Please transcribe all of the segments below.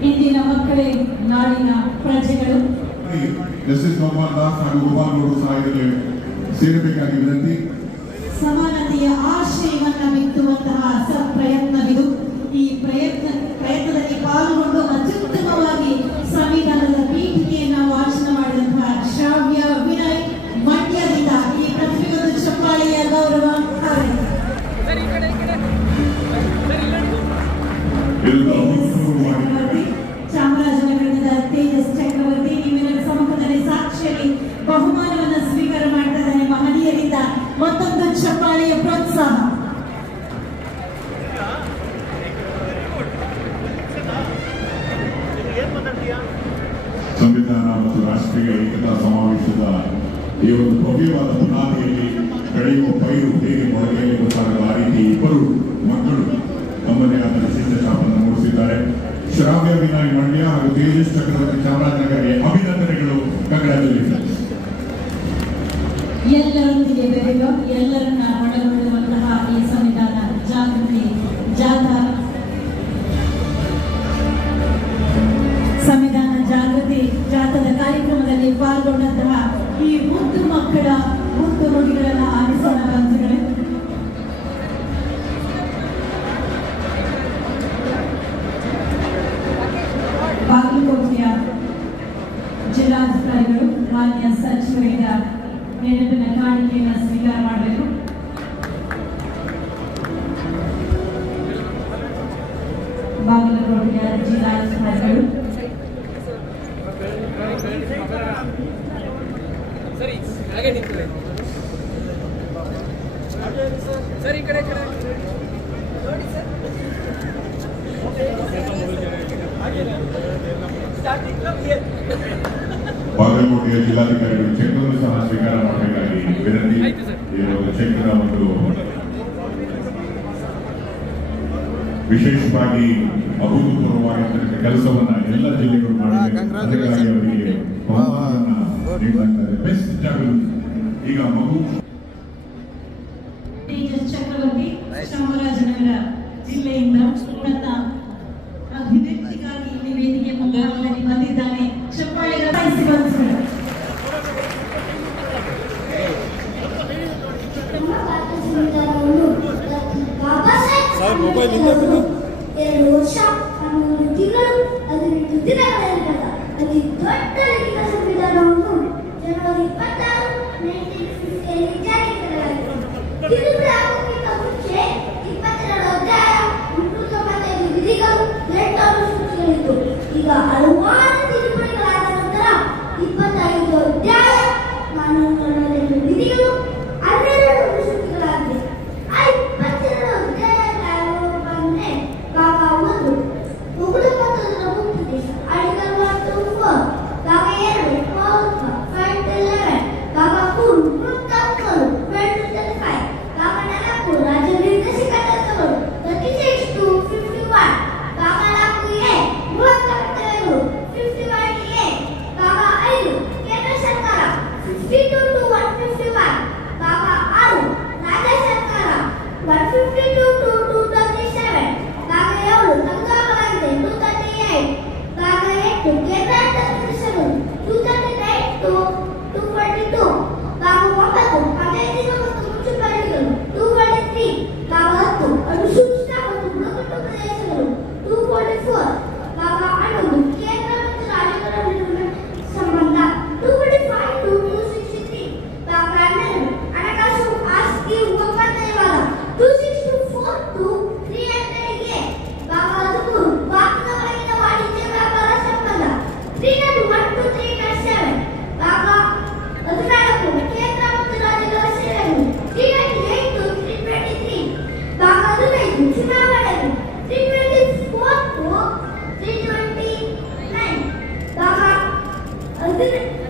ಇಂದಿನ ಮಕ್ಕಳೇ ನಾಡಿನ ಪ್ರಜೆಗಳು. ದಾಸ್ ಸಮಾನತೆಯ ಆಶಯವನ್ನು ಬಿತ್ತುವಂತಹ ಸತ್ಪ್ರಯತ್ನವಿದು ಈ ಪ್ರಯತ್ನ ಪ್ರಯತ್ನದಲ್ಲಿ ಪಾಲ್ಗೊಂಡು ಅತ್ಯುತ್ತಮವಾಗಿ ಸಂವಿಧಾನದ ಪೀಠಿಕೆಯನ್ನು ವಾಚನ ಮಾಡಿದಂತಹ ಶ್ರಾವ್ಯ ವಿನಯ್ ಮಂಡ್ಯದಿಂದ ಈ ಪ್ರತಿಭೆಗೊಂದು ಚಪ್ಪಾಳೆಯ ಗೌರವ ಕಾರ್ಯಕ್ರಮ అక్కడ భక్తుడు ಬಾಗಲಕೋಟೆಯ ಜಿಲ್ಲಾಧಿಕಾರಿಗಳು ಚೆಕ್ ಅನ್ನು ಸಹ ಸ್ವೀಕಾರ ಮಾಡಬೇಕಾಗಿ ವಿನಂತಿ ಚೆಕ್ನ ಒಂದು ವಿಶೇಷವಾಗಿ ಅಭೂತಪೂರ್ವವಾಗಿರ್ತಕ್ಕಂಥ ಕೆಲಸವನ್ನ ಎಲ್ಲ ಜಿಲ್ಲೆಗಳು ಮಾಡಿದ್ದಾರೆ. ಅದಕ್ಕಾಗಿ ಅವರಿಗೆ ಬಹುಮಾನವನ್ನ ಬೆಸ್ಟ್ ಈಗ ಮಗು. ಚಕ್ರವರ್ತಿ ಚಾಮರಾಜನಗರ ಜಿಲ್ಲೆಯಿಂದ ಅಭಿವೃದ್ಧಿಗಾಗಿ ಇಲ್ಲಿ ವೇದಿಕೆ ಮುಂದಾಗಲಿ ಬಂದಿದ್ದಾನೆ. ಸರ್ ಮೊಬೈಲ್ ಇಲ್ಲ ಎರಡು ವರ್ಷ ಹನ್ನೊಂದು ತಿಂಗಳು ಹದಿನೆಂಟು ದಿನಗಳ ಅತಿ ದೊಡ್ಡ ಲಿಖಿತ ಸಂವಿಧಾನವನ್ನು ಜನವರಿ ಇಪ್ಪತ್ತಾರು ಈಗ ಹಲವಾರು Thank you.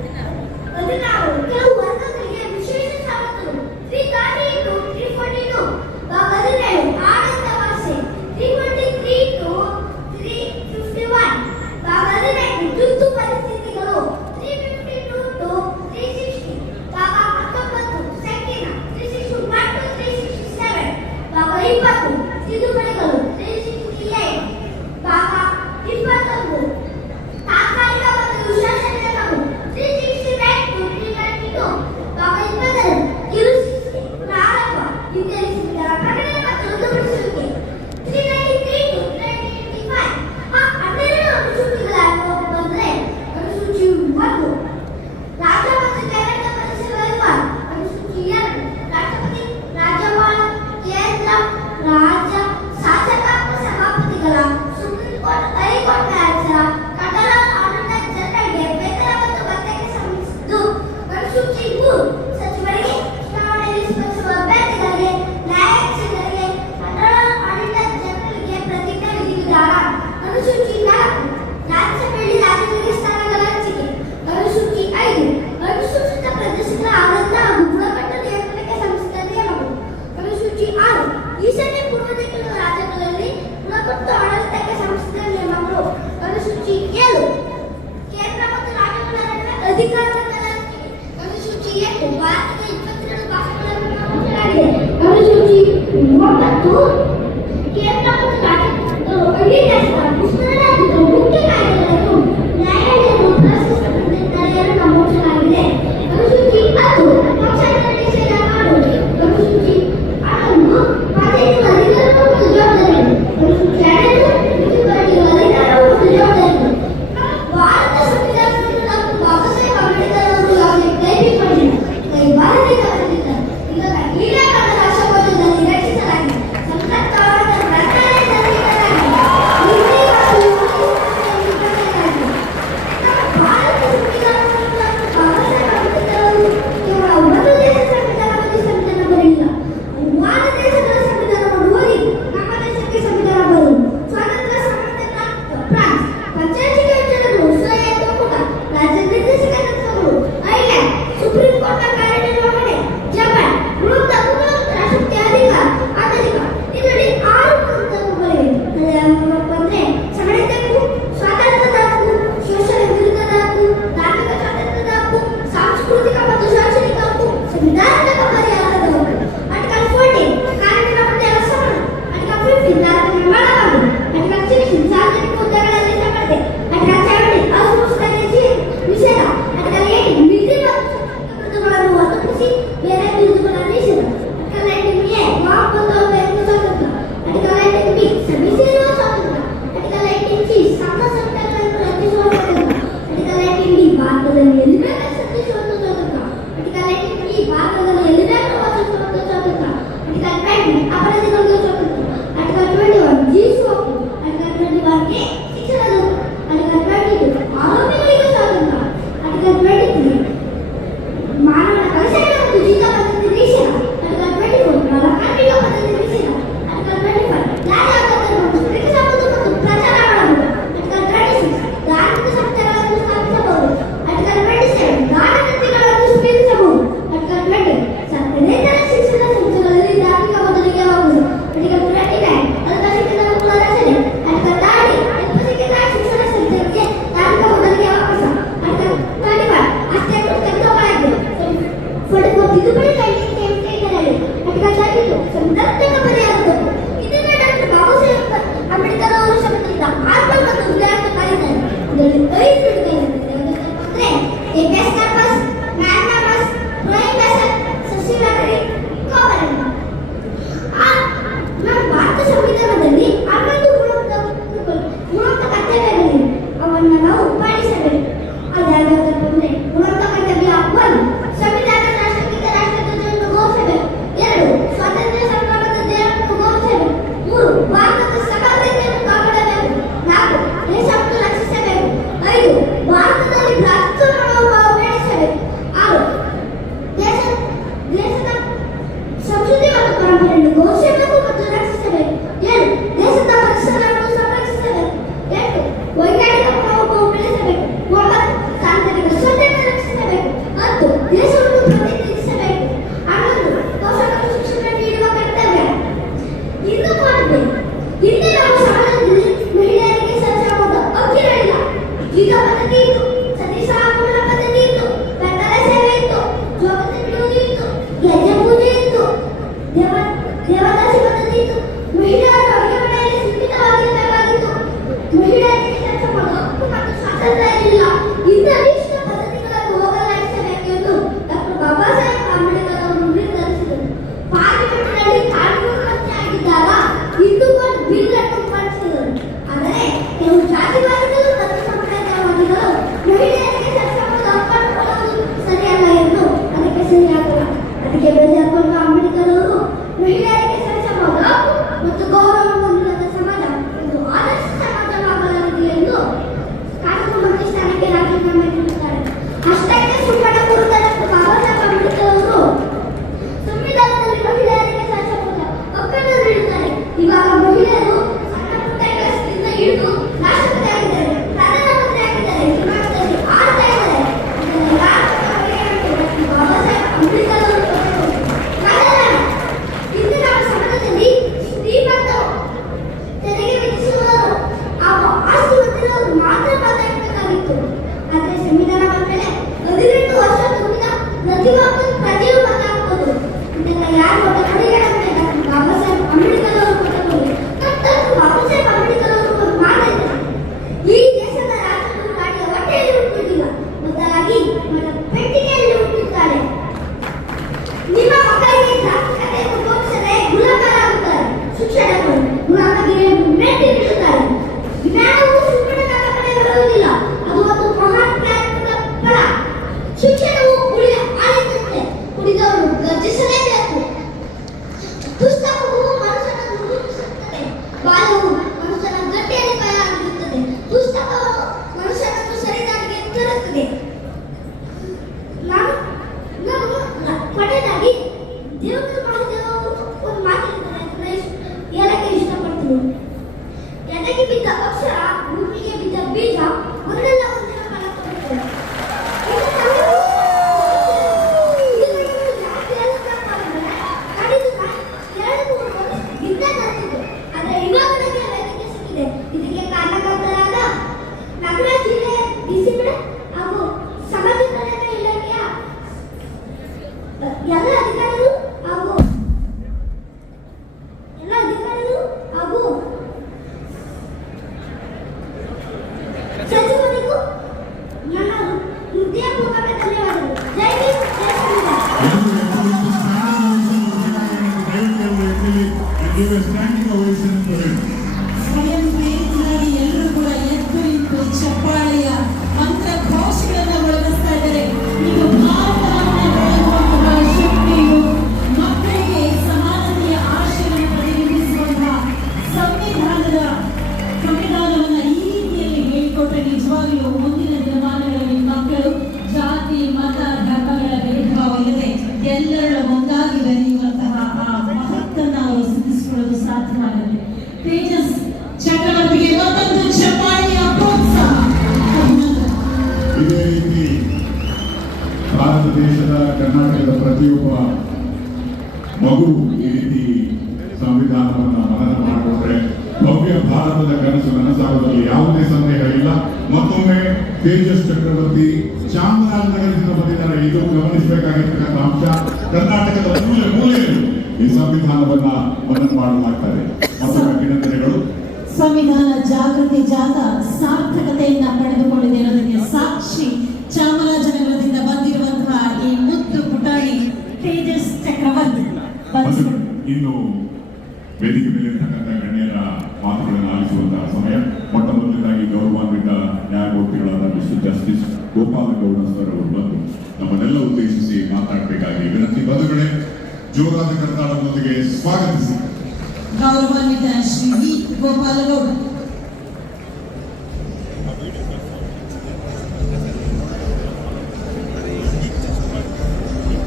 naman na. Yeah. ಭಾರತದ ಕನಸು ನನಸಾಗೋದ್ರಲ್ಲಿ ಯಾವುದೇ ಸಂದೇಹ ಇಲ್ಲ ಮತ್ತೊಮ್ಮೆ ತೇಜಸ್ ಚಕ್ರವರ್ತಿ ಚಾಮರಾಜನಗರದಿಂದ ಬಂದಿದ್ದಾರೆ. ಇದು ಗಮನಿಸಬೇಕಾಗಿರ್ತಕ್ಕಂಥ ಅಂಶ. ಕರ್ನಾಟಕದ ಮೂಲೆ ಮೂಲೆಯಲ್ಲಿ ಈ ಸಂವಿಧಾನವನ್ನ ಮನನ ಮಾಡಲಾಗ್ತದೆ. ಮತ್ತೊಮ್ಮೆ ಅಭಿನಂದನೆಗಳು. ಸಂವಿಧಾನ ಜಾಗೃತಿ ಜಾಗ ಸಾರ್ಥಕತೆಯಿಂದ ಪಡೆದುಕೊಂಡಿದೆ ಅನ್ನೋದಕ್ಕೆ ಸಾಕ್ಷಿ ಚಾಮರಾಜನಗರದಿಂದ ಬಂದಿರುವಂತಹ ಈ ಮುತ್ತು ಪುಟಾಣಿ ತೇಜಸ್ ಚಕ್ರವರ್ತಿ. ಇನ್ನು ವೇದಿಕೆ ಮೇಲೆ ಆರಂಭಿಸುವಂತಹ ಸಮಯ. ಮೊಟ್ಟ ಮೊದಲನೇದಾಗಿ ಗೌರವಾನ್ವಿತ ನ್ಯಾಯಮೂರ್ತಿಗಳಾದ ಮಿಸ್ಟರ್ ಜಸ್ಟಿಸ್ ಗೋಪಾಲಗೌಡ ಸರ್ ಅವರು ಬಂದು ನಮ್ಮನ್ನೆಲ್ಲ ಉದ್ದೇಶಿಸಿ ಮಾತಾಡಬೇಕಾಗಿ ವಿನಂತಿ. ಬಂಧುಗಳೇ, ಜೋರಾದ ಕರ್ನಾಟಕದೊಂದಿಗೆ ಸ್ವಾಗತಿಸಿ. ಗೌರವಾನ್ವಿತ ಶ್ರೀ ಗೋಪಾಲಗೌಡ